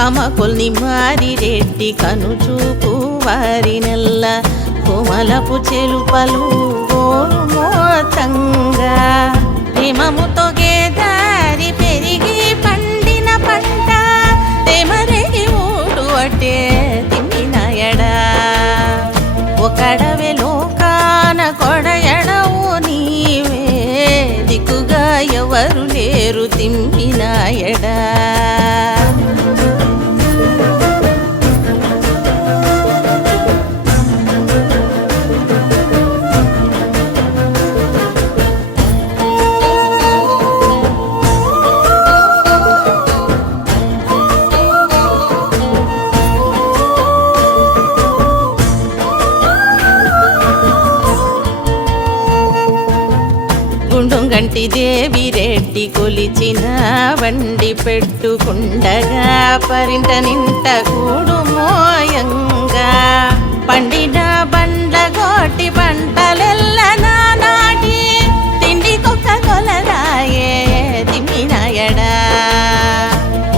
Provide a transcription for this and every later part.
కమకొల్ని మారిరెడ్డి కనుచూపు వారినెల్ల కోమలపు చెలుపలు గోరు మోతంగా హిమముతో గేదారి పెరిగి పండిన పంట తెమరేగి ఊడు అటే తిమ్మినాయడా ఒకడవే లోకాన కొడయడవు నీవే దిక్కుగా ఎవరు లేరు తిమ్మినాయడా గుండుగంటి దేవిరెడ్డి కొలిచిన వండి పెట్టుకుండగా పరింట నింట కూడు మోయంగా పండిన బండ్ల గోటి పంటలెల్ల నాటి తిండి కొక్క కొలరాయే తిమ్మినాయడా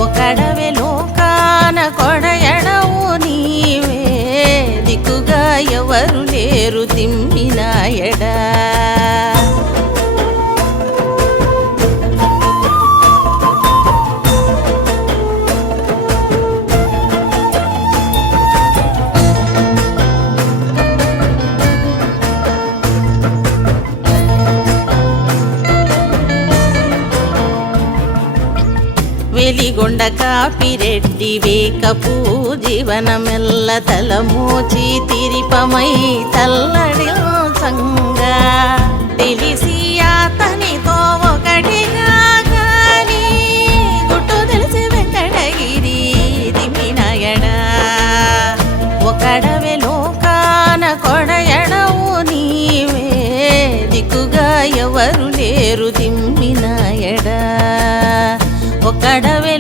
ఒకడవే లోకాన కొడయడవు నీవే దిక్కుగా ఎవరు లేరు తిమ్మినాయడా వెలిగొండ కాపిరెడ్డి వేకపు జీవనమెల్ల తలమోచి తిరిపమై తల్లడి సంగా తెలిసి అతనితో ఒకటిగా గాని గుట్టు తెలిసి వెంకటగిరి తిమ్మినాయడా ఒకడవే లోకాన కొడయడవు నీవే దిక్కుగా ఎవరు లేరు తిమ్మినాయడా ఒకడవే